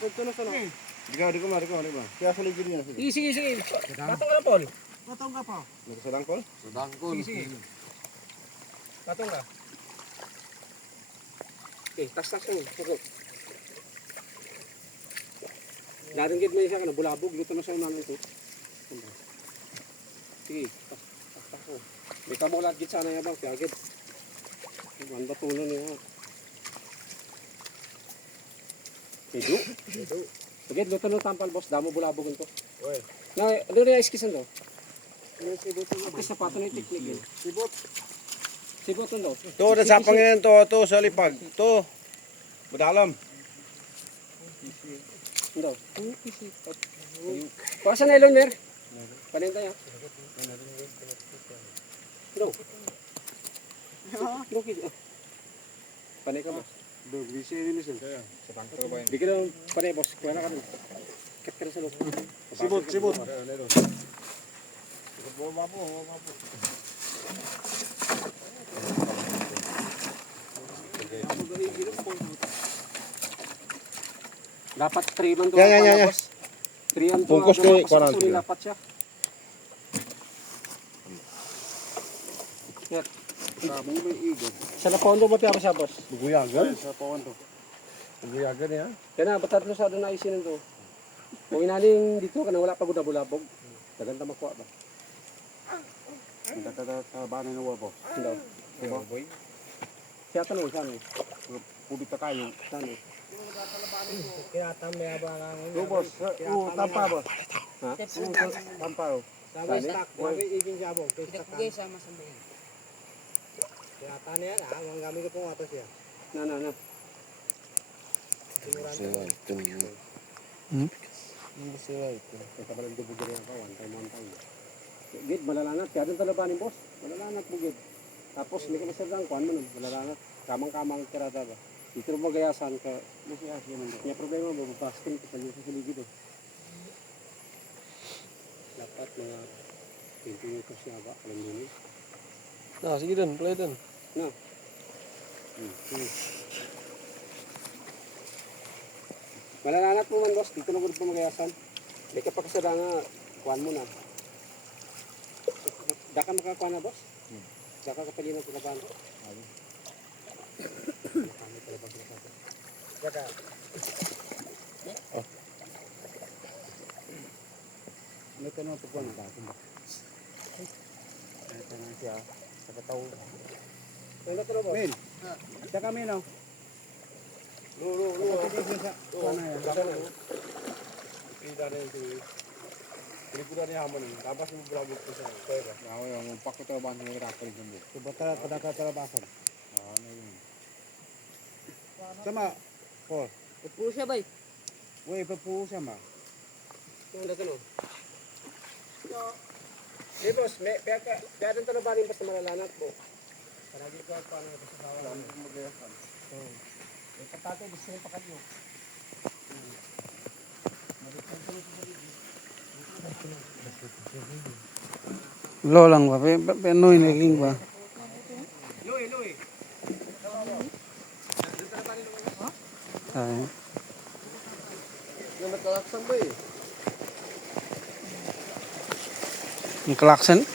Ito na sana. Di ko ma. Kaya sa ligid niya. Sige. Patong ka na, Paul. Patong ka pa. Nagsadang Paul? Sadang Paul. Sige. Patong ka. Okay, tas yun. Suko. Naringgit mo yung isa ka na, bulabog. Luto na sa unanan ito. Sige, tas ko. May kamulat git sana yan bang, piyagid. Manda tulong niya. Medyo? Sige, luto na tampal, boss. Damo bulabog ito. Ano rin yung iskisan daw? At sapato na yung teknik yun. Sibot daw. To, nasapang yan to sa lipag. To. Madalam. Daw. Pasa na ilon, Mer. Panin tayo. Daw. Panay ka, boss. Di ka daw panay, boss. Kuha na ka doon. Kat ka na sa loob. Sibot. Dapat 3 man doon. Yan. Boss. 3 man Pungkos ko, parang doon. Dapat siya. Yan. Sa napondo mo piya siya, boss. Buguyagan? Sa pondo. Buguyagan yan. Kaya na, batat mo sa doon na isinin to. Kung inaling dito ka na wala pagod na bulabog. Daganda makuha ba? Ang tatabanan ng wabo. Hindi. Boy. Siya tanong, saan eh? Pubit ka kayo. Saan eh? Kinatam may abangan. Boss. Tampa, boss. Ha? Tampa. Sabi stock, sabi iging sabong. Kita ko guys sama sa bayan. Kinata na yan ha, mga gamit ko pong ato siya. Na. Kita ba lang dubugin yan pa? One time. Gid, malalangat. Kaya doon talabanin, boss. Malalangat mo, gid. Tapos, hindi ka masadang kuhan mo nun. Malalangat. Kamang-kamang kirata ba? Dito rin magayasan ka. Masiyasya man doon. Kaya problema ba, basking ka sa siligid eh. Dapat mga 20 minutos siya ba? Alam mo yun. Sige dun, play dun. Malalangat mo man, boss. Dito na gud pa magayasan. Hindi ka pa kasada nga. Kuhan mo na. Daka makakuha na, boss? Daka kapalinan sa laban. Baka. May tanong ito po na dati. Ito na siya. Sa kataw. Ano ito na, boss? Min. Daka min, oh. Sana yan. Pida na yung pelikulan niya haman. Tapos mo bulabog ko siya. Pwede. Yung pakot na ba ng rakal ng buko. Subata kadakatalabasan. Ano yun? Sama. Paul. Pupo siya bay. Uy, papu sama. Yung dito no. Eh boss, kaya doon na ba rin basta malalanat po? Paragi ko ang paano ito sa sawa. Dami kong magayasan. Eh, patate, gusto rin pa kayo. Lo lang ba? Penoy naging ba? Lui. Ay. Yung nagkalaksan ba eh? Yung klakson?